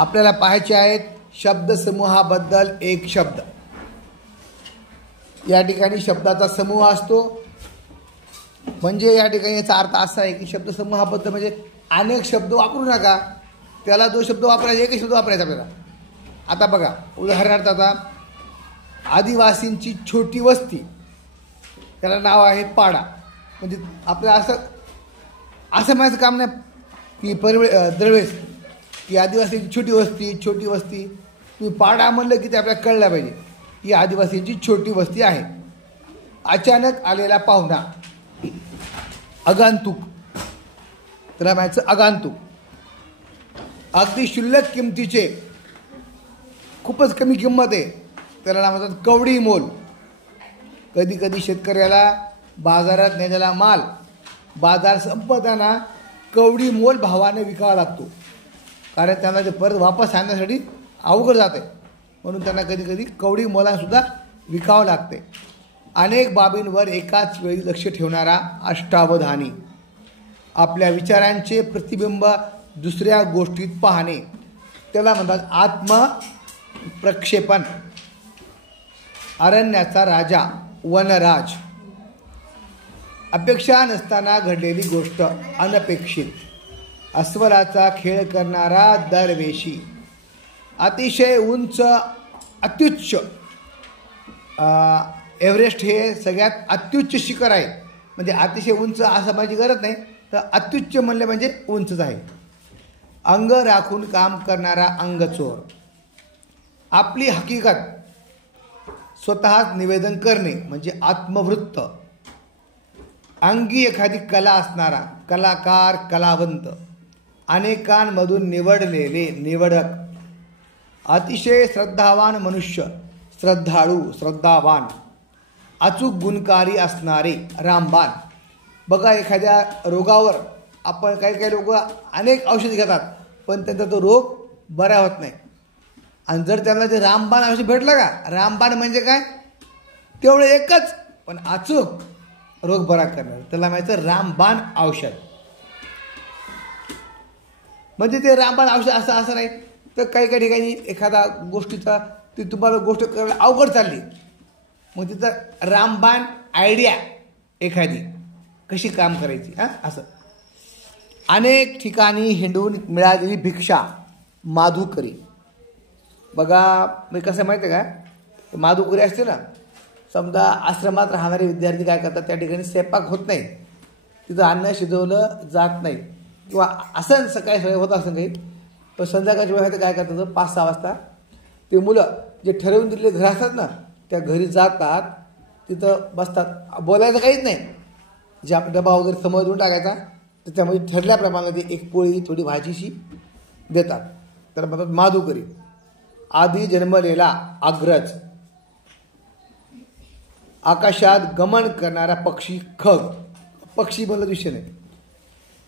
आपल्याला पाहायचे आहेत शब्दसमूहाबद्दल एक शब्द. या ठिकाणी शब्दाचा समूह असतो. म्हणजे या ठिकाणी याचा अर्थ असा आहे की शब्दसमूहाबद्दल म्हणजे अनेक शब्द वापरू नका. त्याला जो शब्द वापरायचा एकच शब्द वापरायचा आपल्याला. आता बघा, उदाहरणार्थ आता आदिवासींची छोटी वस्ती, त्याला नाव आहे पाडा. म्हणजे आपल्याला असं म्हणायचं काम नाही की दरवेळेस की आदिवासींची छोटी वस्ती तुम्ही पाडा म्हणलं की ते आपल्याला कळलं पाहिजे की आदिवासींची छोटी वस्ती आहे. अचानक आलेला पाहुणा, आगंतुक, त्याला म्हणायचं आगंतुक. अगदी क्षुल्लक किमतीचे, खूपच कमी किंमत आहे, त्याला नाव म्हणतात कवडी मोल. कधी कधी शेतकऱ्याला बाजारात नेलेला माल बाजार संपताना कवडी मोल भावाने विकावा लागतो, कारण त्यांना ते परत वापस आणण्यासाठी अवघड जाते. म्हणून त्यांना कधी कधी कवडी मोलांसुद्धा विकावं लागते. अनेक बाबींवर एकाच वेळी लक्ष ठेवणारा अष्टावधानी, आपल्या विचारांचे प्रतिबिंब दुसऱ्या गोष्टीत पाहणे, त्याला म्हणतात आत्मप्रक्षेपण. अरण्याचा राजा, वनराज. अपेक्षा नसताना घडलेली गोष्ट, अनपेक्षित. अस्वलाचा खेळ करणारा दरवेशी. अतिशय उंच, अत्युच्च. एव्हरेस्ट हे सगळ्यात अत्युच्च शिखर आहे. म्हणजे अतिशय उंच असं माझी गरज नाही, तर अत्युच्च म्हणले म्हणजे उंचच आहे. अंग राखून काम करणारा अंगचोर. आपली हकीकत स्वतःच निवेदन करणे म्हणजे आत्मवृत्त. अंगी एखादी कला असणारा कलाकार, कलावंत. अनेकांमधून निवडलेले, निवडक. अतिशय श्रद्धावान मनुष्य, श्रद्धाळू, श्रद्धावान. अचूक गुणकारी असणारे, रामबाण. बघा, एखाद्या रोगावर आपण काही लोक अनेक औषधी घेतात पण त्यांचा तो रोग बरा होत नाही. आणि जर त्यांना ते रामबाण औषध भेटलं का, रामबाण म्हणजे काय, तेवढं एकच पण अचूक रोग बरा करणार, त्याला म्हणायचं रामबाण औषध. म्हणजे ते रामबाण औषध असं नाही तर काही ठिकाणी एखादा गोष्टीचा ती तुम्हाला गोष्ट करायला अवघड चालली, मग तिथं रामबाण आयडिया एखादी कशी काम करायची असं. अनेक ठिकाणी हिंडून मिळालेली भिक्षा, माधुकरी. बघा, मी कसं माहिती आहे का, माधुकरी असते ना, समजा आश्रमात राहणारे विद्यार्थी काय करतात, त्या ठिकाणी स्वयंपाक होत नाही, तिथं अन्न शिजवलं जात नाही किंवा असं सकाळी होत असं काही, पण संध्याकाळच्या वेळेस काय करतात, 5-6 वाजता ते मुलं जे ठरवून दिलेले घर असतात ना, त्या घरी जातात, तिथं बसतात, बोलायचं काहीच नाही. जे आपण डबा वगैरे समोर देऊन टाकायचा, त्याच्यामध्ये ठरल्याप्रमाणे ते एक पोळी थोडी भाजीशी देतात, तर म्हणतात माधुकरी. आधी जन्मलेला अग्रज. आकाशात गमन करणारा पक्षी, खग. पक्षी बोलत विषय नाही.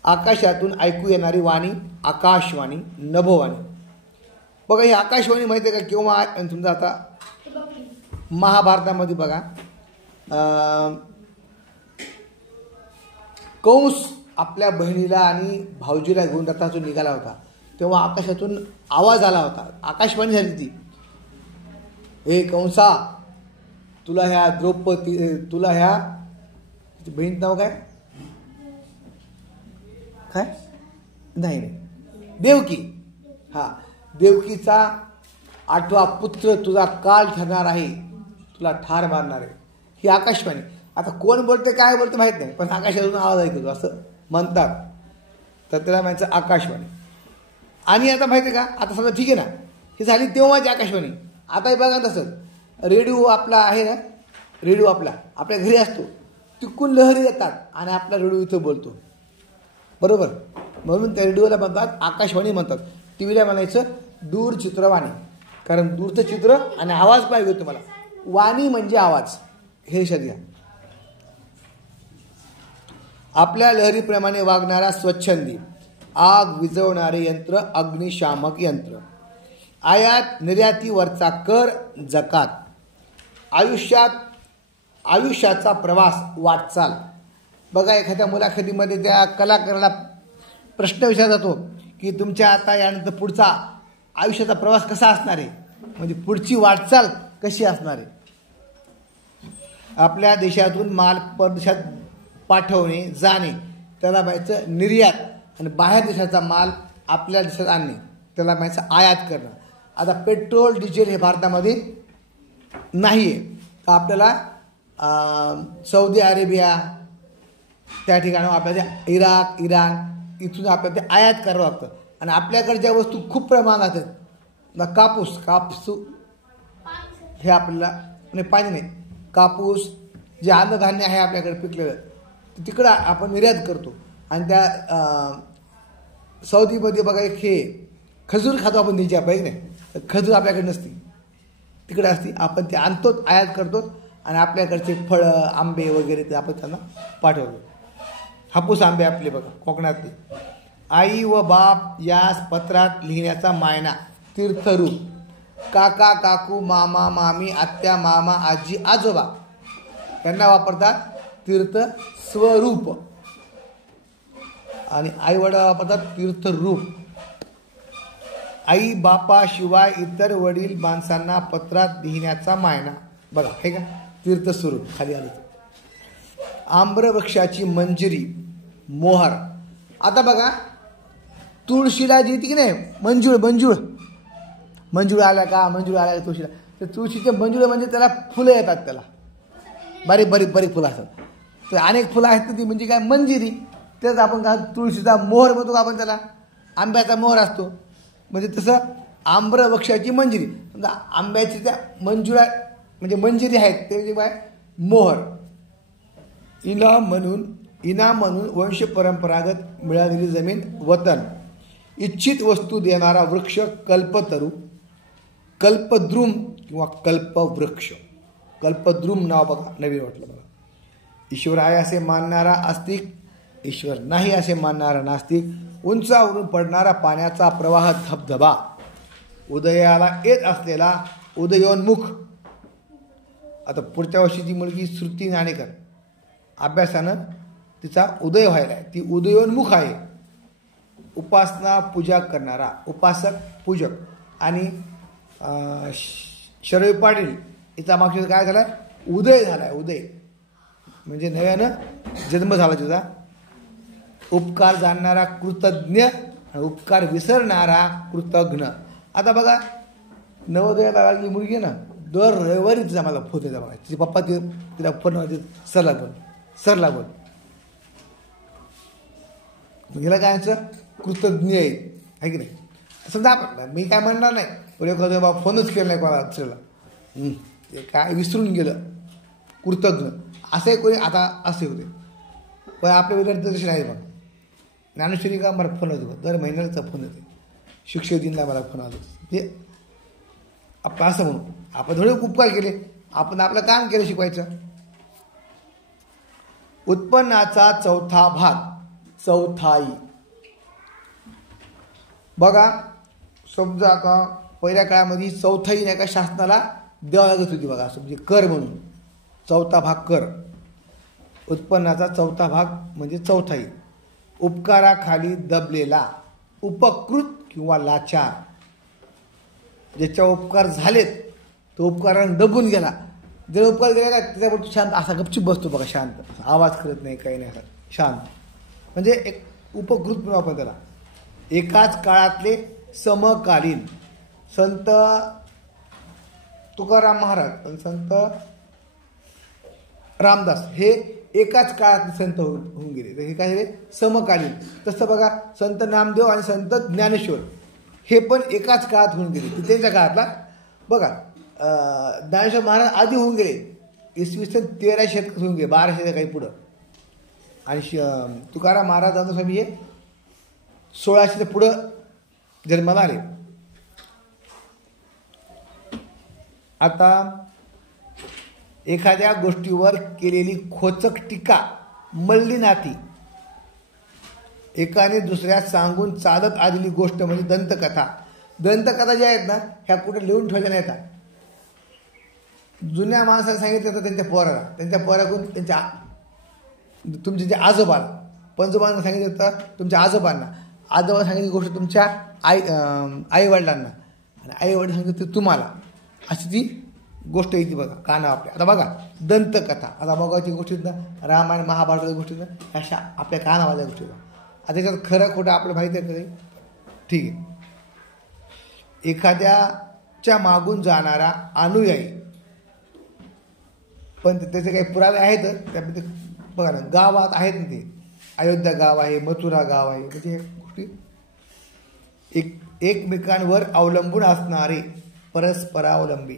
आकाशातून ऐकू येणारी वाणी, आकाशवाणी, नभोवाणी. बघा, ही आकाशवाणी माहिती आहे का किंवा समजा आता महाभारतामध्ये बघा, कंस आपल्या बहिणीला आणि भाऊजीला घेऊन रथातून निघाला होता, तेव्हा आकाशातून आवाज आला होता, आकाशवाणी झाली ती. हे कंसा, तुला ह्या द्रौपदी, तुला ह्या बहीण नाव काय नाही देवकी, देवकीचा 8वा पुत्र तुझा काल ठरणार आहे, तुला ठार मारणार आहे. ही आकाशवाणी. आता कोण बोलते काय बोलते माहीत नाही, पण आकाशातून आवाज ऐकतो असं म्हणतात, तर त्याला म्हणायचं आकाशवाणी. आणि आता माहिती आहे का, आता समजा ठीक आहे ना, ही झाली तेव्हाची आकाशवाणी. आता बघा तसं रेडिओ आपला आहे ना, रेडिओ आपल्या घरी असतो, तिकून लहरी येतात आणि आपला रेडिओ इथं बोलतो, बरोबर. म्हणून त्या रेडिओला म्हणतात आकाशवाणी म्हणतात. टी व्हीला म्हणायचं दूरचित्रवाणी, कारण दूरचं चित्र आणि आवाज पाहिजे तुम्हाला. वाणी म्हणजे आवाज, हे लक्षात घ्या. आपल्या लहरीप्रमाणे वागणारा स्वच्छंदी. आग विझवणारे यंत्र, अग्निशामक यंत्र. आयात निर्यातीवरचा कर, जकात. आयुष्याचा प्रवास, वाटचाल. बघा, एखाद्या मुलाखतीमध्ये त्या कलाकाराला प्रश्न विचारला जातो की तुमच्या आता यानंतर पुढचा आयुष्याचा प्रवास कसा असणार आहे, म्हणजे पुढची वाटचाल कशी असणार आहे. आपल्या देशातून माल परदेशात पाठवणे जाणे त्याला म्हणायचं निर्यात, आणि बाहेर देशाचा माल आपल्या देशात आणणे त्याला म्हणायचं आयात करणं. आता पेट्रोल डिझेल हे भारतामध्ये नाही आहे, तर आपल्याला सौदी अरेबिया त्या ठिकाणी आपल्याला इराक इराण इथून आपल्याला ते आयात करावं लागतं. आणि आपल्याकडे ज्या वस्तू खूप प्रमाणात आहेत ना, कापूस हे आपल्याला नाही पाणी नाही, कापूस जे अन्नधान्य आहे आपल्याकडे पिकलेलं तिकडं आपण निर्यात करतो. आणि त्या सौदीमध्ये बघा एक हे खजूर खातो आपण द्यायची पाहिजे नाही, तर खजूर आपल्याकडे नसते, तिकडे असते. आपण ते आणतो, आयात करतो आणि आपल्याकडचे फळं आंबे वगैरे ते आपण त्यांना पाठवतो. हापूस आंबे आपले बघा कोकणातले. आई व बाप यास पत्रात लिहिण्याचा मायना तीर्थरूप. काका काकू मामा मामी आत्या मामा आजी आजोबा यांना वापरतात तीर्थ स्वरूप, आणि आई वडील वापरतात तीर्थरूप. आई बापाशिवाय इतर वडील माणसांना पत्रात लिहिण्याचा मायना बघा हे का तीर्थस्वरूप खाली आले. आम्रवृक्षाची मंजिरी मोहर. आता बघा तुळशीला जी ती की नाही मंजूळ आला का तुळशीला, तर तुळशीचे मंजूळ म्हणजे त्याला फुलं येतात, त्याला बारीक फुलं असतात. तर अनेक फुलं आहेत ती म्हणजे काय मंजिरी. तेच आपण का तुळशीचा मोहर म्हणतो आपण त्याला, आंब्याचा मोहर असतो. म्हणजे तसं आम्रवृक्षाची मंजिरी, समजा आंब्याची त्या मंजुळा म्हणजे मंजिरी आहेत ते म्हणजे काय मोहर. इनाम म्हणून वंश परंपरागत मिळालेली जमीन वतन. इच्छित वस्तू देणारा वृक्ष कल्पतरू, कल्पद्रुम किंवा कल्पवृक्ष. कल्पद्रुम नाव बघा नवीन वाटलं मला. ईश्वर आहे असे मानणारा आस्तिक, ईश्वर नाही असे मानणारा नास्तिक. उंचावरून पडणारा पाण्याचा प्रवाह धबधबा. उदयाला येत असलेला उदयोन्मुख. आता पुढच्या वर्षीची मुलगी श्रुती नाणेकर अभ्यासानं तिचा उदय व्हायला आहे, ती उदयोन्मुख आहे. उपासना पूजा करणारा उपासक पूजक. आणि शरवी पाटील हिचा मागच्या काय झाला उदय झाला आहे, उदय म्हणजे नव्यानं जन्म झाला तिचा. उपकार जाणणारा कृतज्ञ आणि उपकार विसरणारा कृतघ्न. आता बघा नवोदय बाबाची मुलगी ना दर रविवारी तिचा मला फोन येतात बघा, तिचे पप्पा तिला फोन सर लागून हिला काय कृतज्ञ आहे की नाही. समजा आपण मी काय म्हणणार नाही, एखादं बाबा फोनच केला नाही कोणाला दुसऱ्याला, ते काय विसरून गेलं कृतज्ञ असे कोणी आता असे होते. पण आपल्या विद्यार्थी तसे नाही. बघा ज्ञानेश्वरी का मला फोन होतो, दर महिन्याचा फोन येते. शिक्षक दिनला मला फोन आलो, म्हणजे आपण असं म्हणू आपण थोडे उपकार केले, आपण आपलं काम केलं शिकवायचं. उत्पन्नाचा चौथा भाग चौथाई. बघा समजा आता पहिल्या काळामध्ये चौथाई नाही का शासनाला द्यावं लागत होती बघा, असं म्हणजे कर म्हणून चौथा भाग कर. उत्पन्नाचा चौथा भाग म्हणजे चौथाई. उपकाराखाली दबलेला उपकृत किंवा लाचार. ज्याच्या उपकार झालेत तो उपकाराने दबून गेला. जर उपकार गेला का त्याच्यावर शांत असा गपचूप बसतो बघा, शांत आवाज करत नाही काही नाही शांत, म्हणजे एक उपकृत म्हणून आपण त्याला. एकाच काळातले समकालीन संत तुकाराम महाराज आणि संत रामदास हे एकाच काळात संत होऊन गेले, तर हे काय झाले समकालीन. तसं बघा संत नामदेव आणि संत ज्ञानेश्वर हे पण एकाच काळात होऊन गेले. त्यांच्या काळातला बघा ज्ञानेश्वर महाराज आधी होऊन गेले, इसवी सन 1300 शतकात होऊन गेले, 1200 काही पुढं. आणि तुकाराम महाराज स्वामी हे 1600 पुढं जन्माला आले. आता एखाद्या गोष्टीवर केलेली खोचक टीका मल्लीनाथी. एकाने दुसऱ्यात सांगून चालत आलेली गोष्ट म्हणजे दंतकथा. दंतकथा ज्या आहेत ना ह्या कुठे लिहून ठेवल्या नाहीत. जुन्या माणसाने सांगितलं तर त्यांच्या पोराकडून त्यांच्या तुमचे जे आजोबाला, पंजोबांना सांगितलं तर तुमच्या आजोबांना सांगितली गोष्ट तुमच्या आई वडिलांना, आणि आई वडील सांगतात ते तुम्हाला, अशी ती गोष्ट येते बघा काना आपल्या. आता बघा दंतकथा, आता मगाची गोष्टीत ना रामायण महाभारताच्या गोष्टीत ना अशा आपल्या कानावाल्या गोष्टी. आता त्याच्यात खरं खोटं आपलं माहिती आहे तरी ठीक आहे. एखाद्याच्या मागून जाणारा अनुयायी, पण त्याचे काही पुरावे आहेत त्यामध्ये बघा ना, गावात आहेत ना, ते अयोध्या गाव आहे, मथुरा गाव आहे, म्हणजे गोष्टी एकमेकांवर अवलंबून असणारे परस्परावलंबी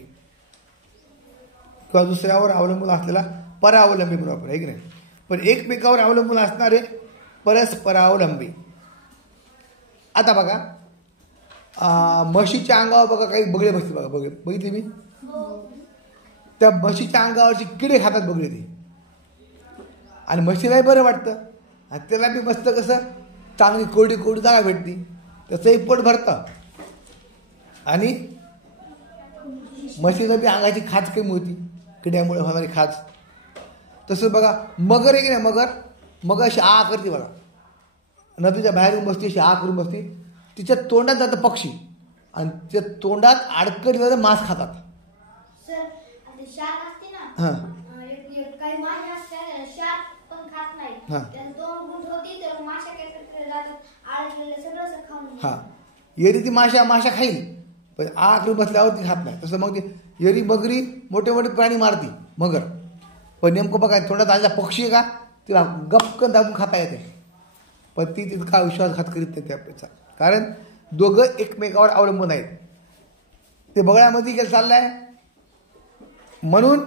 किंवा दुसऱ्यावर अवलंबून असलेला परावलंबी म्हणून आपण, आहे की नाही. पण एकमेकावर अवलंबून असणारे परस्परावलंबी. आता बघा म्हशीच्या अंगावर बघा काही बगळे बसते बघा, बघितली मी. त्या म्हशीच्या अंगावरची किडे खातात बगळे ते, आणि म्हशीलाही बरं वाटतं आणि त्याला बी मस्त कसं चांगली कोरडी कोरडी जागा भेटती, त्याचंही पोट भरतं आणि म्हशीला बी अंगाची खाज कमी होती, किड्यामुळे होणारी खाज. तसं बघा मगर आहे की नाही, मगर अशी आ करते बघा, नदीच्या बाहेर येऊन बसते, अशी आ करून बसते, तिच्या तोंडात जातं पक्षी आणि तिच्या तोंडात अडकलेलं मांस खातात. हां हां एरी ती माशा खाईल, पण आ करून बसल्यावर ती खात नाही. तसं मग ती एरी मगरी मोठे मोठे प्राणी मारती मगर, पण नेमकं बघा तोंडात आलेला पक्षी आहे का तिला गपकन दाबून खाता येते, पण ती तितका विश्वासघात करीत नाही त्यापेक्षा, कारण दोघं एकमेकावर अवलंबून आहेत. ते बगळ्यामध्ये गेलं चाललंय म्हणून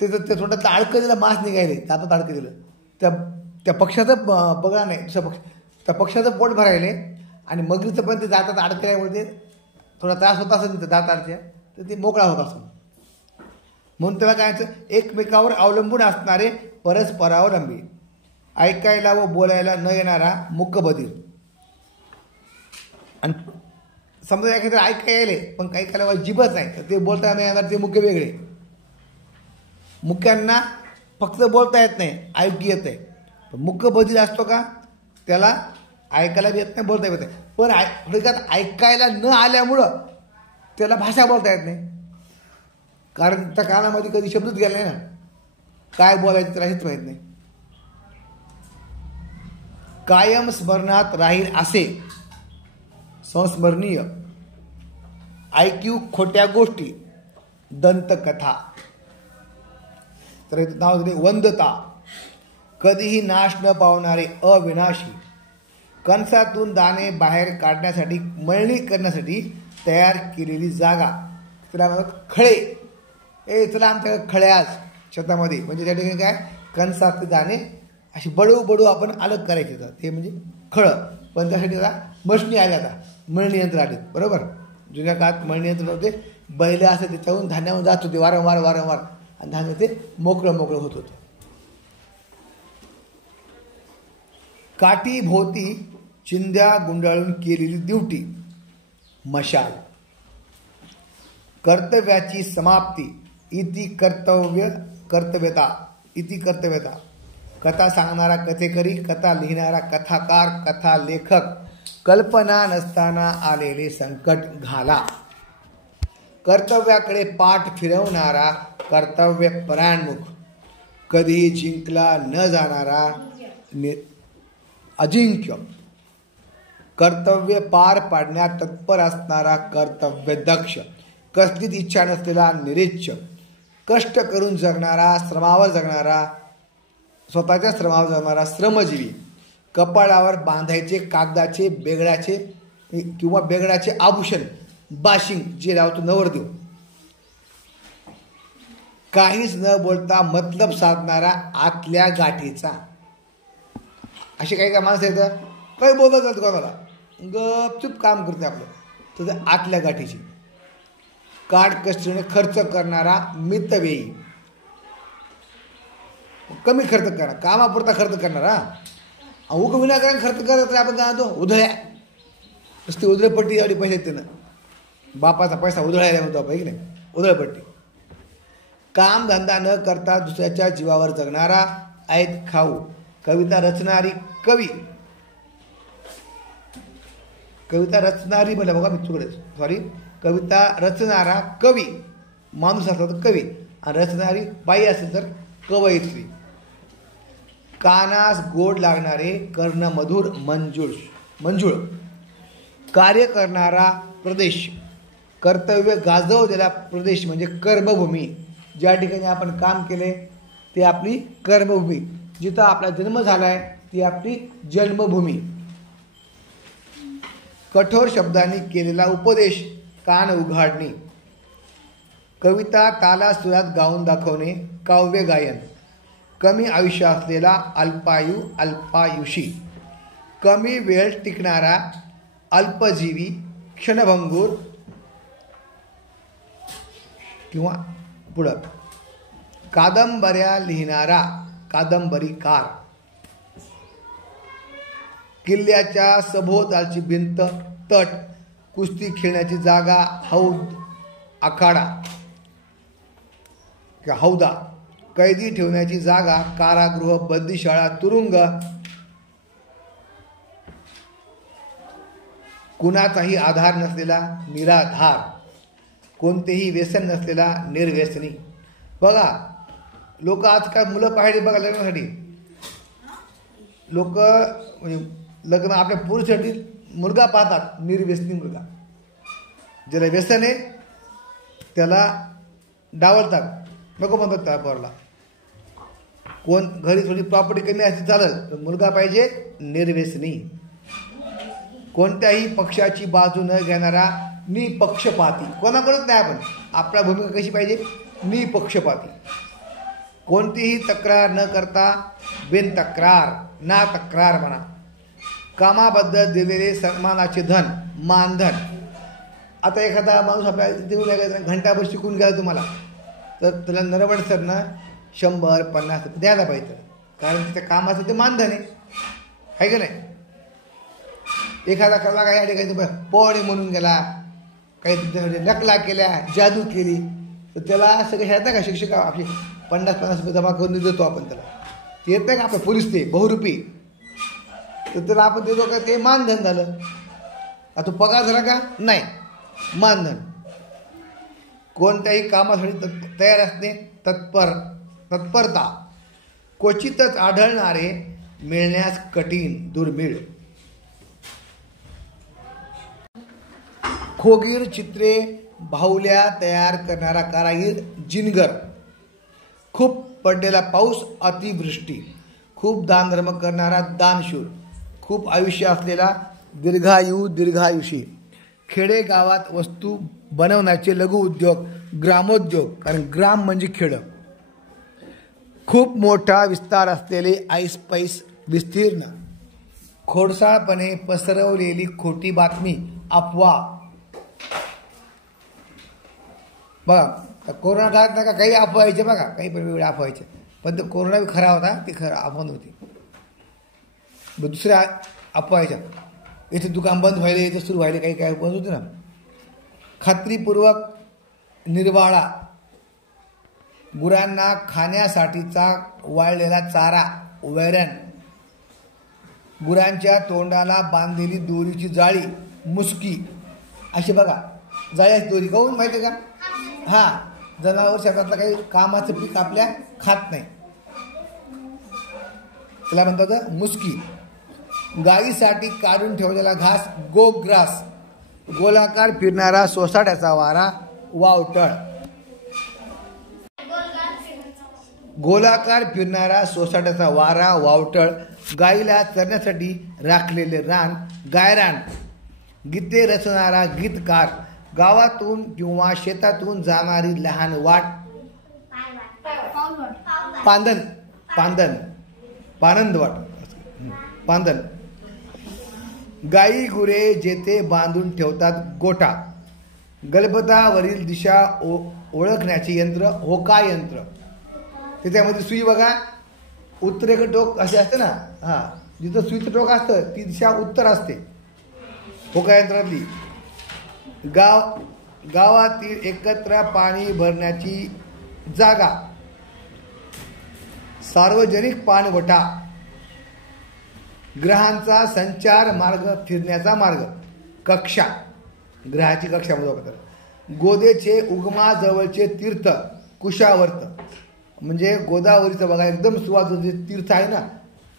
त्या तोंडातलं अडकलेलं मांस निघायले, दातात अडकलेलं, त्या पक्षाचं बगळा नाही दुसऱ्या पक्ष, त्या पक्षाचं पोट भरायले आणि मगरीचं पण ते दातात अडकल्यामुळे ते थोडा त्रास होत असेल दात अडच्या, तर ते मोकळा होत असेल. म्हणून त्याला काय एकमेकावर अवलंबून असणारे परस्परावलंबी. ऐकायला व बोलायला न येणारा मूकबधीर. आणि समजा एखादं ऐकायला यायले पण काही काला जिभच नाही, तर ते बोलता नाही येणार, ते मुख्य वेगळे. मुख्यांना फक्त बोलता येत नाही, ऐकू येत आहे. पण मूकबधीर असतो का, त्याला ऐकायला येत नाही, बोलता येत नाही, पण थोडक्यात ऐकायला न आल्यामुळं त्याला भाषा बोलता येत नाही, कारण त्या कानामध्ये कधी शब्दच गेला नाही ना, काय बोलायचं त्याला हेच माहीत नाही. कायम स्मरणात राहील असे संस्मरणीय ऐक्यू खोट्या गोष्टी दंतकथा. तर नाव दिले वंदता. कधीही नाश न पावणारे अविनाशी, कणसातून दाणे बाहेर काढण्यासाठी, मळणी करण्यासाठी तयार केलेली जागा, त्याला म्हणतात खळे. चला आमच्या खळे आज शेतामध्ये, म्हणजे त्या ठिकाणी काय कणसातले दाणे अशी बडू आपण अलग करायचे, ते म्हणजे खळं. पण त्यासाठी त्याला मशनी आल्या, आता मळणी यंत्र आले, बरोबर. जुन्या काळात मळणी यंत्र नव्हते, बैल असं त्याच्याहून धान्यावर जात होते वारंवार आणि धान्य ते मोकळं होत होतं. काठी भोवती चिंध्या गुंडाळून केलेली दिवटी मशाल. कर्तव्याची समाप्ती इति कर्तव्यता. कथा सांगणारा कथेकरी, कथा लिहिणारा कथाकार, कथा लेखक, कल्पना नसताना आलेले संकट घाला. कर्तव्याकडे पाठ फिरवणारा कर्तव्य परायणमुख, कधीही जिंकला न जाणारा अजिंक्य, कर्तव्य पार पाडण्यात तत्पर असणारा कर्तव्य दक्ष, कसलीच इच्छा नसलेला निरीच्छ, कष्ट करून जगणारा, श्रमावर जगणारा, स्वतःच्या श्रमावर जगणारा श्रमजीवी, कपाळावर बांधायचे कागदाचे बेगडाचे किंवा बेगडाचे आभूषण बाशिंग जे लावतो नवरदेव, काहीच न बोलता मतलब साधणारा आतल्या गाठीचा. असे काही का माणसं येतं, काही बोलत जात कोणाला, गपचूप काम करते आपलं, तर आतल्या गाठीची. काटकसरीने खर्च करणारा मितव्ययी, कमी खर्च करा, कामापुरता खर्च करणारा. विनाकारण खर्च करत आपण काय म्हणतो उधळ्या, नुसती उधळपट्टी एवढी पैसे येते ना, बापाचा पैसा उधळायला म्हणतो आपण, की नाही, उधळपट्टी. काम धंदा न करता दुसऱ्याच्या जीवावर जगणारा ऐत खाऊ, कविता रचणारी कवी, कविता रचणारी म्हणलं बघा, मी चुकले, सॉरी. कविता रचणारा कवी, माणूस असला तर कवी, आणि रचणारी बाई असेल तर कवयित्री. कानास गोड लागणारे, कर्णमधुर मंजूळ. कार्य करणारा प्रदेश, कर्तव्य गाजवलेला प्रदेश म्हणजे कर्मभूमी. ज्या ठिकाणी आपण काम केले ते आपली कर्मभूमी. जिथं आपला जन्म झाला आहे ती आपली जन्मभूमी. कठोर शब्दांनी केलेला उपदेश, कान उघाडणे. कविता ताला सुरात गाऊन दाखवणे, काव्य गायन. कमी आयुष्य असलेला अल्पायुषी. कमी वेळ टिकणारा, अल्पजीवी, क्षणभंगूर किंवा पुढं. कादंबऱ्या लिहिणारा, कादंबरीकार. किल्ल्याच्या सभोवतालची भिंत, तट. कुस्ती खेळण्याची जागा, हौद, आखाडा किंवा हौदा. कैदी ठेवण्याची जागा, कारागृह, बंदीशाळा, तुरुंग. कुणाचाही आधार नसलेला निराधार. कोणतेही व्यसन नसलेला निर्व्यसनी. बघा, लोक आजकाल मुलं पाहिजे बघा लग्नासाठी. लोक म्हणजे लग्न आपल्या पुरुषासाठी मुलगा पाहतात, निर्व्यसनी मुलगा. ज्याला व्यसन आहे त्याला डावलतात, नको म्हणतात त्या पोराला. कोण घरी थोडी प्रॉपर्टी कमी असते चालेल, तर मुलगा पाहिजे निर्व्यसनी. कोणत्याही पक्षाची बाजू न घेणारा, निपक्षपाती. कोणाकडून नाही, आपण आपला भूमिका कशी पाहिजे, निपक्षपाती. कोणतीही तक्रार न करता बिनतक्रार, ना तक्रार म्हणा. कामाबद्दल दिलेले सन्मानाचे धन, मानधन. आता एखादा माणूस आपल्या घंटाभर शिकून घ्या तुम्हाला, तर त्याला नरवड सरनं 100-50 द्यायला पाहिजे, कारण त्याच्या कामाचं ते मानधन आहे का नाही. एखादा कला काय या ठिकाणी पोवाडे म्हणून गेला, काही तुमच्यासाठी नकला केल्या, जादू केली, तर त्याला सगळे हे येतं का, शिक्षक आपले 50-50 रुपये जमा करून देतो आपण त्याला. ते येत नाही का आपलं पोलीस ते बहुरूपी, तर त्याला आपण देतो का, ते मानधन झालं. आता पगार झाला का, नाही, मानधन. कोणत्याही कामासाठी तयार असणे, तत्परता. क्वचितच आढळणारे, मिळण्यास कठीण, दुर्मिळ. खोगीर चित्रे, बाहुल्या तयार करणारा कारागीर, जिनगर. खूप पडलेला पाऊस, अतिवृष्टी. खूप दानधर्म करणारा, दानशूर. खूप आयुष्य असलेला, दीर्घायुषी. खेडेगावात वस्तू बनवण्याचे लघु उद्योग, ग्रामोद्योग, कारण ग्राम म्हणजे खेड. खूप मोठा विस्तार असलेले, ऐसपैस, विस्तीर्ण. खोडसाळपणे पसरवलेली खोटी बातमी, अफवा. बघा, कोरोना काळात नाही का काही अफवा व्हायचे बघा, काही पण वेगळे अफवा व्हायचे, पण तो कोरोना बी खरा होता, ती खरं अफवा नव्हती. दुसऱ्या अफवा व्हायच्या, इथे दुकान बंद व्हायले, इथे सुरू व्हायले, काही काय बंद होते ना. खात्रीपूर्वक निर्वाळा. गुरांना खाण्यासाठीचा वाळलेला चारा, वैरण. गुरांच्या तोंडाला बांधलेली दोरीची जाळी, मुसकी. अशी बघा जाळ्याची दोरी, काहून माहिती आहे का, जनावर शेतातलं काही कामाचं पीक आपल्या खात नाही, त्याला म्हणतात मुसकी. गायीसाठी काढून ठेवलेला घास, गोग्रास. गोलाकार फिरणारा सोसाट्याचा वारा, वावटळ. गोलाकार फिरणारा सोसाट्याचा वारा, वावटळ. गायीला चरण्यासाठी राखलेले रान, गायरान. गीते रचणारा, गीतकार. गावातून किंवा शेतातून जाणारी लहान वाट, पानंद वाट, पांदन. गायी गुरे जेथे बांधून ठेवतात, गोठा. गलबतावरील दिशा ओळखण्याचे यंत्र, होका यंत्र. त्याच्यामध्ये सुई बघा, उत्तरेकडे टोक असे असते ना, जिथं सुईचं टोक असतं ती दिशा उत्तर असते, होका यंत्रातली. गावातील एकत्र पाणी भरण्याची जागा, सार्वजनिक पाणवठा. ग्रहांचा संचार मार्ग, फिरण्याचा मार्ग. कक्षा, ग्रहाची कक्षा म्हणतो. गोदेचे उगमाजवळचे तीर्थ कुशावर्त, म्हणजे गोदावरीचं बघा एकदम सुवाचं जे तीर्थ आहे ना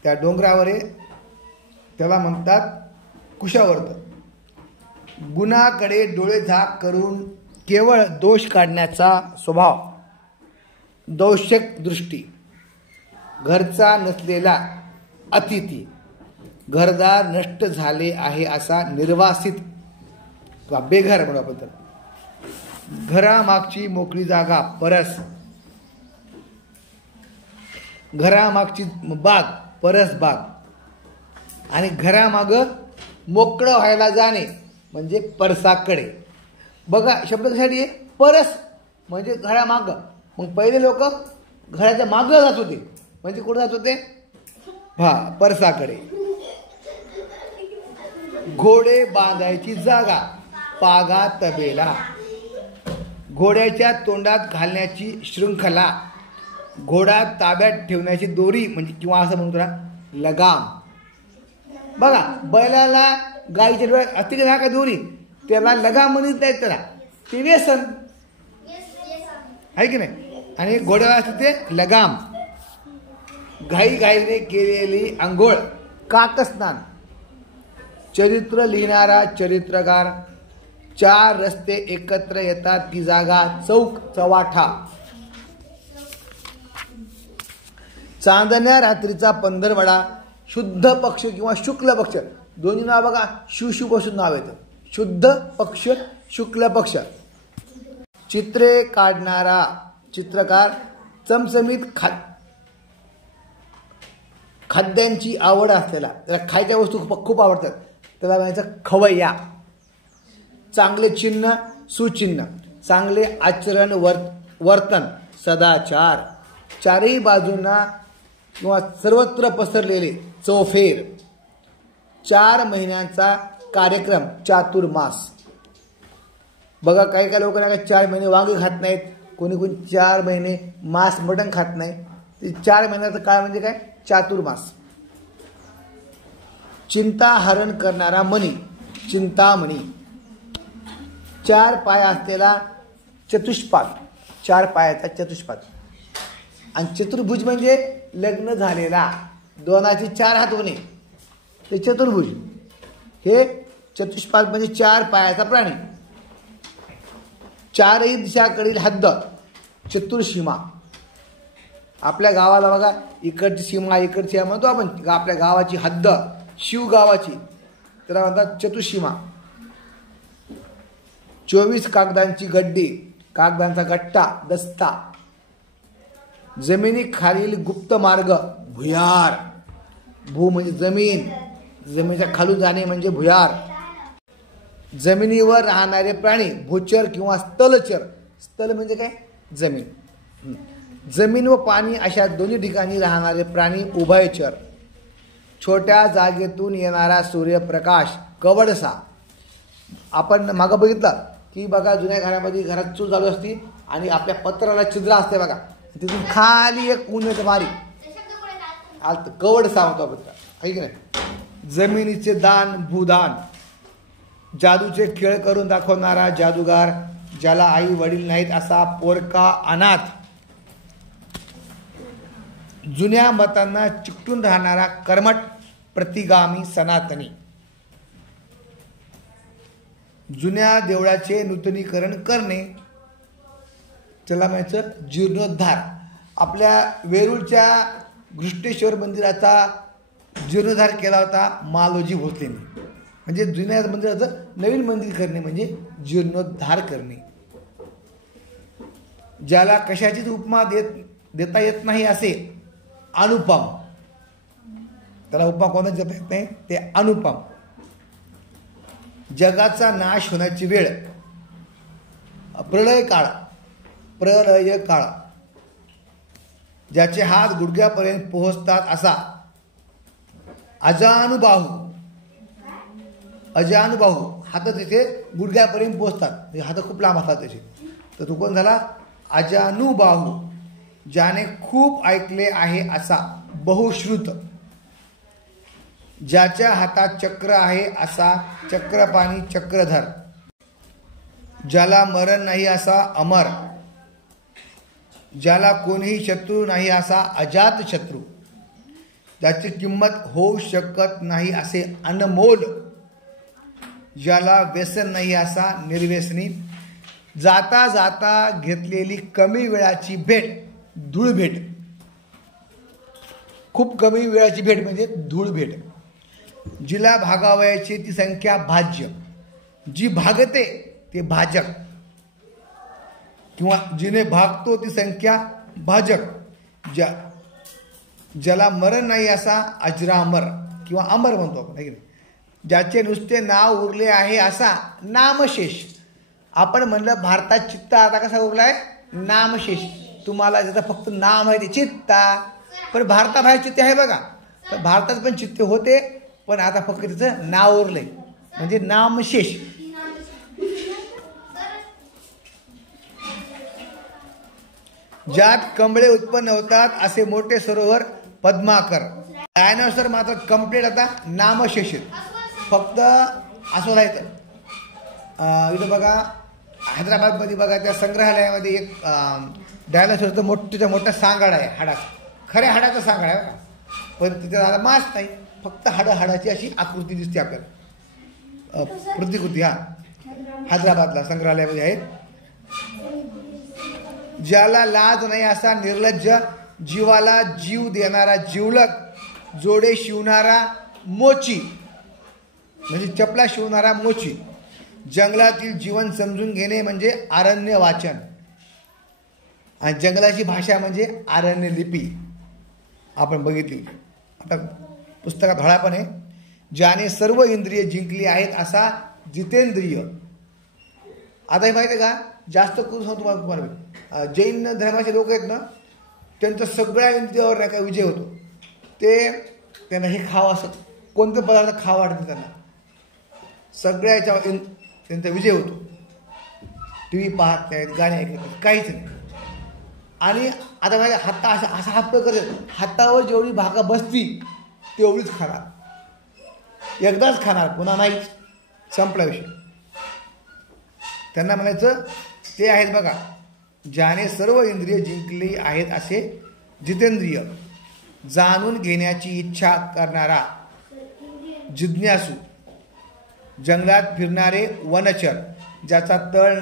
त्या डोंगरावर आहे, त्याला म्हणतात कुशावर्त. गुणाकडे डोळे झाक करून केवळ दोष काढण्याचा स्वभाव, दौष्यक दृष्टी. घरचा नसलेला अतिथी, घरदार नष्ट झाले आहे असा निर्वासित किंवा बेघर म्हणू आपण तर. घरामागची मोकळी जागा परस, घरामागची बाग परस बाग, आणि घरामागं मोकळं व्हायला जाणे म्हणजे परसाकडे. बघा शब्द कशासाठी आहे, परस म्हणजे घरामागं. मग पहिले लोक घराच्या मागं जात होते, म्हणजे कुठं जात होते, परसाकडे. घोडे बांधायची जागा पागा तबेला, घोड्याच्या तोंडात घालण्याची शृंखला, घोडा ताब्यात ठेवण्याची दोरी म्हणजे किंवा असं म्हणतो ना लगाम. बघा बैलाला गाईच्या डोळ्यात असते का का दोरी, त्याला लगाम म्हणत नाहीत, त्याला ते व्यसन आहे की नाही. आणि घोड्याला असते ते लगाम. घाईघाईने केलेली आंघोळ काकस्नान, चरित्र लिहिणारा चरित्रकार, चार रस्ते एकत्र येतात ती जागा चौक चवाठा. चांदण्या रात्रीचा पंधरवडा, शुद्ध पक्ष किंवा शुक्ल पक्ष, दोन्ही नाव बघा शिवपासून नाव येतं, शुद्ध पक्ष शुक्ल पक्ष. चित्रे काढणारा चित्रकार, चमचमीत खाद्यांची आवड असलेला, त्याला खायच्या वस्तू खूप आवडतात, त्याला म्हणायचं खवय्या. चांगले चिन्ह सुचिन्ह, चांगले आचरण वर्तन सदाचार, चारही बाजूंना किंवा सर्वत्र पसरलेले चौफेर, 4 महिन्यांचा कार्यक्रम चातुर्मास. बघा काही काही लोकांना 4 महिने वांगे खात नाहीत, कोणी 4 महिने मांस मटण खात नाही, ते 4 महिन्याचा काळ म्हणजे काय, चातुर्मास. चिंता हरण करणारा मणी चिंतामणी, 4 पाय असलेला चतुष्पाद, 4 पायाचा चतुष्पाद. आणि चतुर्भुज म्हणजे लग्न झालेला, 2चे 4 हात होणे ते चतुर्भुज. हे चतुष्पाद म्हणजे 4 पायाचा प्राणी. 4ही दिशाकडील हद्द चतुर्सीमा. आपल्या गावाला बघा इकडची सीमा इकडची सीमा म्हणतो आपण, आपल्या गावाची हद्द शिवगावाची त्याला म्हणतात चतुर्सीमा. 24 कागदांची गड्डी, कागदांचा गट्टा दस्ता. जमिनीखालील गुप्त मार्ग भुयार, भू म्हणजे जमीन, जमिनीच्या खालून जाणे म्हणजे भुयार. जमिनीवर राहणारे प्राणी भूचर किंवा स्थलचर, स्थल म्हणजे काय जमीन, जमीन व पाणी अशा दोन्ही ठिकाणी राहणारे प्राणी उभयचर. छोट्या जागेतून येणारा सूर्यप्रकाश कवडसा. आपण मागं बघितलं की बघा जुन्या घरामध्ये घरात चूल चालू असती आणि आपल्या पत्राला छिद्र असते बघा, तिथून खाली एक ऊन येतं बारीक, कवडसा होता बघा आहे की नाही. जमिनीचे दान भूदान, जादूचे खेळ करून दाखवणारा जादूगार, ज्याला आई वडील नाहीत असा पोरका अनाथ. जुन्या मतांना चिकटून राहणारा कर्मठ प्रतिगामी सनातनी. जुन्या देवळाचे नूतनीकरण करणे त्याला म्हणायचं जीर्णोद्धार. आपल्या वेरूळच्या घृष्णेश्वर मंदिराचा जीर्णोद्धार केला होता मालोजी भोसलेने. म्हणजे जुन्या मंदिराचं नवीन मंदिर करणे म्हणजे जीर्णोद्धार करणे. ज्याला कशाचीच उपमा देता येत नाही असे अनुपम, त्याला उपमा कोणाच देता येत नाही ते अनुपम. जगाचा नाश होण्याची वेळ प्रलय काळ, प्रलय काळ. ज्याचे हात गुडघ्यापर्यंत पोहोचतात असा अजानुबाहू. अजानुबाहू हात तिथे गुडघ्यापर्यंत पोहोचतात, हात खूप लांब असतात त्याचे, तर तो कोण झाला अजानुबाहू. ज्याने खूप ऐकले आहे असा बहुश्रुत. ज्याच्या हातात चक्र आहे असा चक्रपाणी चक्रधर, ज्याला मरण नाही असा अमर, ज्याला कोणीही शत्रू नाही असा अजात शत्रू, ज्याची किंमत होऊ शकत नाही असे अनमोल, ज्याला व्यसन नाही असा निर्व्यसनी, जाता जाता घेतलेली कमी वेळाची भेट धूळ भेट. खूप कमी वेळाची भेट म्हणजे धूळ भेट. जिला भागावयाची ती संख्या भाज्य, जी भागते ते भाजक, किंवा जिने भागतो ती संख्या भाजक, ज्याला मरण नाही असा अजरामर किंवा अमर म्हणतो आपण, आहे की नाही. ज्याचे नुसते नाव उरले आहे असा नामशेष. आपण म्हणलं भारतात चित्त आता कसा उरलाय, नामशेष. तुम्हाला ज्याचं फक्त नाम आहे ते चित्ता, पण भारताबाहेर चित्ते आहे बघा. तर भारतात पण चित्ते होते, पण आता फक्त त्याचं नाव उरलंय म्हणजे नामशेष. ज्यात कमळे उत्पन्न होतात असे मोठे सरोवर पद्माकर. डायनोसर मात्र कम्प्लीट आता नामशेष, फक्त असं राहायचं. इथं बघा हैदराबादमध्ये बघा त्या संग्रहालयामध्ये एक डायनोसरचं मोठा सांगाडा आहे, हाडाचा, खऱ्या हाडाचा सांगाडा आहे बघा. पण तिथे आता मांस नाही, फक्त हाडाची अशी आकृती दिसते आपल्याला, प्रतिकृती. हा हैदराबादला संग्रहालयामध्ये आहे. ज्याला लाज नाही असा निर्लज्ज, जीवाला जीव देणारा जिवलक, जोडे शिवणारा मोची म्हणजे चपला शिवणारा मोची, जंगलातील जीवन समजून घेणे म्हणजे आरण्य वाचन, आणि जंगलाची भाषा म्हणजे आरण्य लिपी आपण बघितली. आता पुस्तकात धडा पण आहे. ज्याने सर्व इंद्रिय जिंकली आहेत असा जितेंद्रिय. आता हे माहिती आहे का, जास्त करून सांगतो तुम्हाला, जैन धर्माचे लोक आहेत ना, त्यांचा सगळ्या इंद्रियावर नाही का विजय होतो. ते त्यांना हे खावं असं कोणतं पदार्थ खावं वाटतं त्यांना, सगळ्या याच्यावर त्यांचा विजय होतो. टी व्ही पाहत नाहीत, गाणे ऐकत नाहीत, काहीच नाही. आणि आता माझ्या असा हात करतात, हातावर जेवढी भागा बसती तेवढीच खाणार, एकदाच खाणार, पुन्हा नाहीच, संपला विषय. त्यांना म्हणायचं ते आहेत बघा, ज्याने सर्व इंद्रिय जिंकली आहेत असे जितेंद्रिय, जाणून घेण्याची इच्छा करणारा जिज्ञासू, जंगलात फिरणारे वनचर, ज्याचा तळ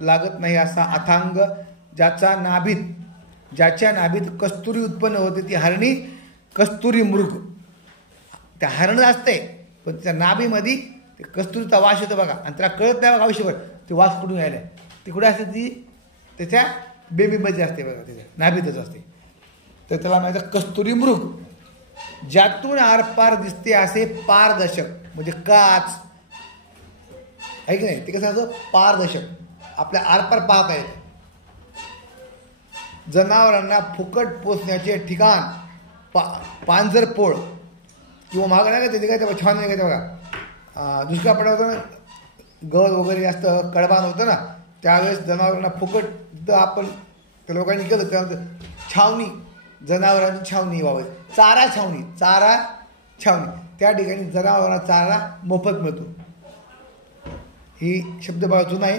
लागत नाही असा अथांग, ज्याच्या नाभीत कस्तुरी उत्पन्न होते ती हरणी कस्तुरी मृग. त्या हरण असते पण त्या नाभीमध्ये ते कस्तुरीचा वास येतो बघा, आणि त्याला कळत नाही बघा आयुष्यभर ते वास कुठून यायला. ती कुठे असते, ती त्याच्या बेबीमध्ये असते बघा, त्याच्या नाभीतच असते. तर त्याला म्हणायचं कस्तुरी मृग. ज्यातून आरपार दिसते असे पारदर्शक म्हणजे काच, आहे की नाही. ते कसं असं पारदर्शक, आपल्या आरपार पाहता येते. जनावरांना फुकट पोचण्याचे ठिकाण पांजरपोळ किंवा महाग नाही का, ते काय तेव्हा छान नाही का बघा. दुष्काळ पडला होता ना, गवत वगैरे असतं, कडबान होतं ना, त्यावेळेस जनावरांना फुकट तिथं आपण त्या लोकांनी केलं. त्यानंतर छावणी, जनावरांची छावणी व्हावी, चारा छावणी, त्या ठिकाणी जनावरांना चारा मोफत मिळतो. ही शब्द बघा जुना आहे.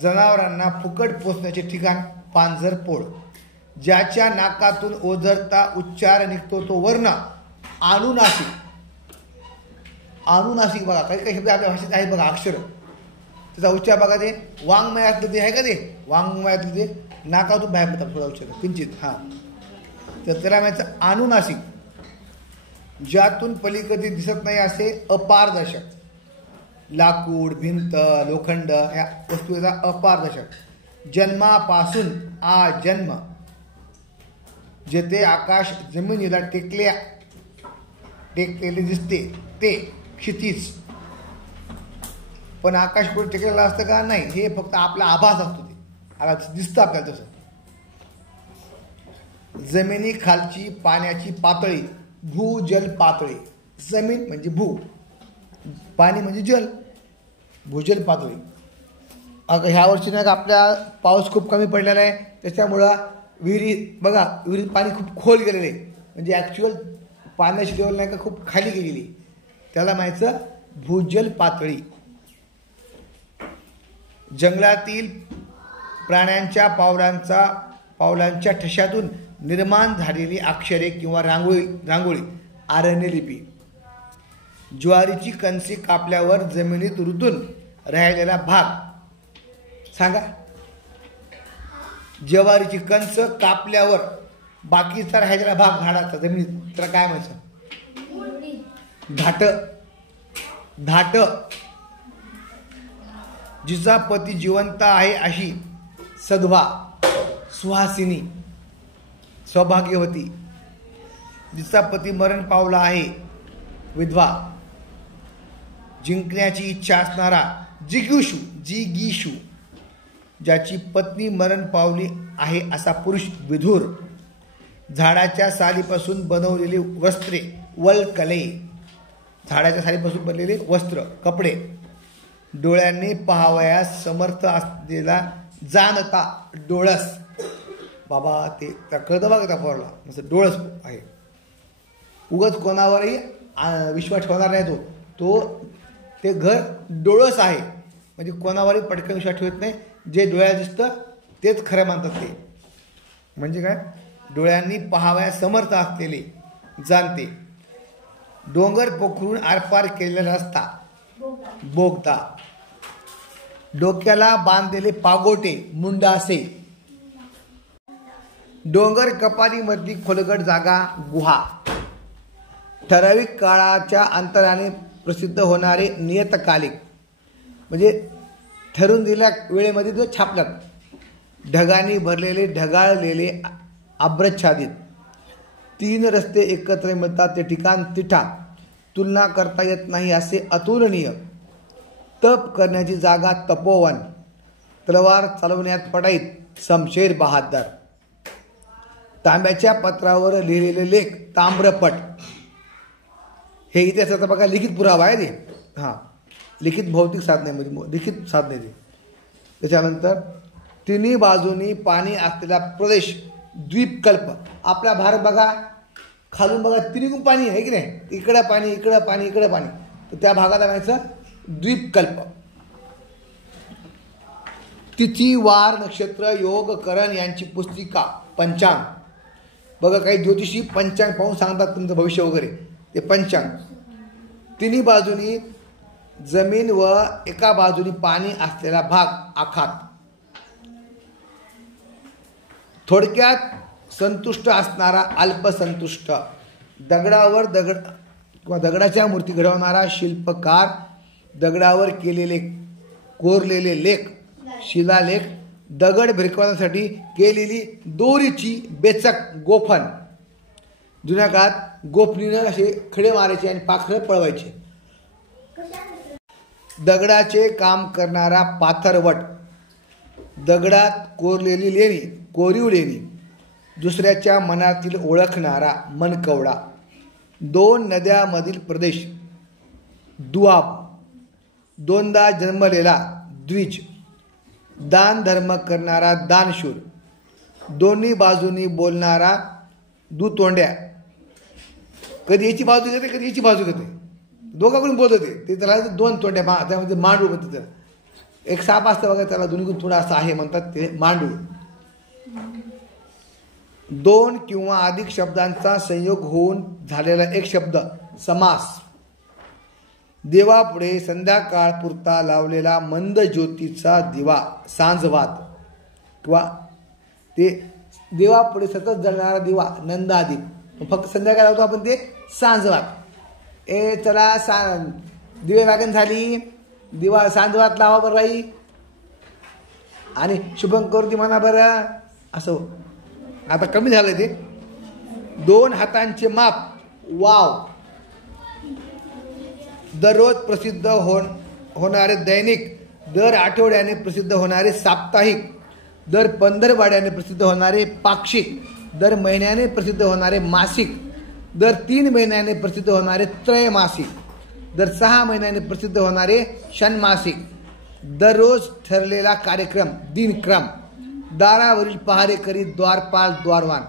जनावरांना फुकट पोचण्याचे ठिकाण पांजरपोळ. ज्याच्या नाकातून ओझरता उच्चार निघतो तो वर्ण अनुनासिक. अनुनासिक बघा, काही काही शब्द आपल्या भाषेत आहेत बघा, अक्षर, त्याचा उच्चार बघा. ते वाङ्मयातलं ते आहे का, ते वाङ्मयातलं ते नाकातून बाहेर पडतात थोडा उच्चार किंचित. हां, तर त्याला म्हणायचं अनुनासिक. ज्यातून पलीकडे दिसत नाही असे अपारदर्शक. लाकूड, भिंत, लोखंड या वस्तूचा अपारदर्शक. जन्मापासून जन्म, जेथे आकाश जमिनीला टेकलेले दिसते ते क्षितिज. पण आकाश कुठे टेकलेलं असतं का, नाही, हे फक्त आपला आभास असतो, ते आता दिसतं आपल्याला तसं. जमिनी खालची पाण्याची पातळी, भूजल पातळी. जमीन म्हणजे भू, पाणी म्हणजे जल, भूजल पातळी. अगं ह्या वर्षी नाही का आपल्या पाऊस खूप कमी पडलेला आहे, त्याच्यामुळं विहिरी बघा, विहिरीत पाणी खूप खोल गेलेलं आहे. म्हणजे ॲक्च्युअल पाण्याची लेवल नाही का खूप खाली गेलेली. त्याला म्हणायचं भूजल पातळी. जंगलातील प्राण्यांच्या पावलांच्या ठशातून निर्माण झालेली अक्षरे किंवा रांगोळी आरण्यलिपी. ज्वारीची कणसे कापल्यावर जमिनीत रुतून राहिलेला भाग. सांगा, ज्वारीची कणस कापल्यावर बाकीचा राहिलेला भाग झाडाचा जमिनीत त्याला काय म्हणायचं? धाट. जिचा पती जिवंत आहे अशी सद्वा, सुहासिनी, सौभाग्यवती. जिचा पती मरण पावला आहे विधवा. जिंकण्याची इच्छा असणारा जिगीषू. ज्याची पत्नी मरण पावली आहे असा पुरुष विधुर. झाडाच्या सालीपासून बनवलेली वस्त्रे वल्कले. झाडाच्या सालीपासून बनलेले वस्त्र कपडे. डोळ्यांनी पाहावयास समर्थ असलेला जाणता डोळस. बाबा ते कळतं बघा त्या पोराला, असं डोळस आहे. उगाच कोणावरही विश्वास ठेवणार नाही तो ते घर डोळस आहे. म्हणजे कोणावरही पटकन विश्वास ठेवत नाही. जे डोळ्याला दिसतं तेच खरं मानतात ते. म्हणजे काय? डोळ्यांनी पाहावयास समर्थ असलेले जाणते. डोंगर पोखरून आरपार केलेला रस्ता बोगदा. डोक्याला बांधलेले पागोटे मुंडासे. डोंगर कपारीमधली खोलगट जागा गुहा. ठराविक काळाच्या अंतराने प्रसिद्ध होणारे नियतकालिक. म्हणजे ठरून दिलेल्या वेळेमध्ये जो छापलात. ढगांनी भरलेले ढगाळलेले आभ्रच्छादित. 3 रस्ते एकत्र मिळतात ते ठिकाण तिठा. तुलना करता येत नाही असे अतुलनीय. तप करण्याची जागा तपोवन. तलवार चालवण्यात पडाईत शमशेर बहादर. तांब्याच्या पत्रावर लिहिलेले लेख ताम्रपट. हे इतिहासाचा बघा लिखित पुरावा आहे ते. हां, लिखित भौतिक साधनेमध्ये लिखित साधने ते. त्याच्यानंतर तिन्ही बाजूनी पाणी असलेला प्रदेश द्वीपकल्प. आपला भारत बघा, खालून बघा तिन्ही पाणी आहे की नाही. इकडं पाणी, इकडं पाणी, इकडं पाणी. तर त्या भागाला म्हणायचं द्वीपकल्प. तिथी, वार, नक्षत्र, योग, करण यांची पुस्तिका पंचांग. बघा काही ज्योतिषी पंचांग पाहून सांगतात तुमचं भविष्य वगैरे. ते पंचांग. तिन्ही बाजूनी जमीन व एका बाजूनी पाणी असलेला भाग आखात. थोडक्यात संतुष्ट असणारा अल्पसंतुष्ट. दगडावर किंवा दगडाच्या मूर्ती घडवणारा शिल्पकार. दगडावर केलेले कोरलेले लेख शिलालेख. दगड भिरकवण्यासाठी केलेली दोरीची बेचक गोफण. जुन्या काळात गोफणीनं असे खडे मारायचे आणि पाखरं पळवायचे. दगडाचे काम करणारा पाथरवट. दगडात कोरलेली लेणी, कोरीव लेणी. दुसऱ्याच्या मनातील ओळखणारा मनकवडा. 2 नद्यामधील प्रदेश दुआब. 2दा जन्मलेला द्विज. दान धर्म करणारा दानशूर. दोन्ही बाजूनी बोलणारा दुतोंड्या. कधी याची बाजू घेते कधी याची बाजू घेते. दोघांकडून बोलत होते ते. त्याला 2 तोंड्या. त्यामध्ये मांडू म्हणतात त्याला. एक साप असतं बघा, त्याला दोन्ही थोडा असं आहे म्हणतात ते मांडू. 2 किंवा अधिक शब्दांचा संयोग होऊन झालेला एक शब्द समास. देवापुढे संध्याकाळ पुरता लावलेला मंद ज्योतीचा दिवा सांजवात. किंवा ते देवापुढे सतत जळणारा दिवा नंदादीप. फक्त संध्याकाळ लावतो आपण ते सांजवात. चला दिवे लागण झाली, दिवा सांजवात लावा बरं बाई, आणि शुभंकरोती म्हणा बरं. असं आता कमी झालं ते. 2 हातांचे माप वाव. दररोज प्रसिद्ध होणारे दैनिक. दर आठवड्याने प्रसिद्ध होणारे साप्ताहिक. दर 15 प्रसिद्ध होणारे पाक्षिक. दर महिन्याने प्रसिद्ध होणारे मासिक. दर 3 महिन्याने प्रसिद्ध होणारे त्रैमासिक. दर 6 महिन्याने प्रसिद्ध होणारे षण्मासिक. दररोज ठरलेला कार्यक्रम दिनक्रम. दारावरील पहारेकरी द्वारपाल द्वारवान.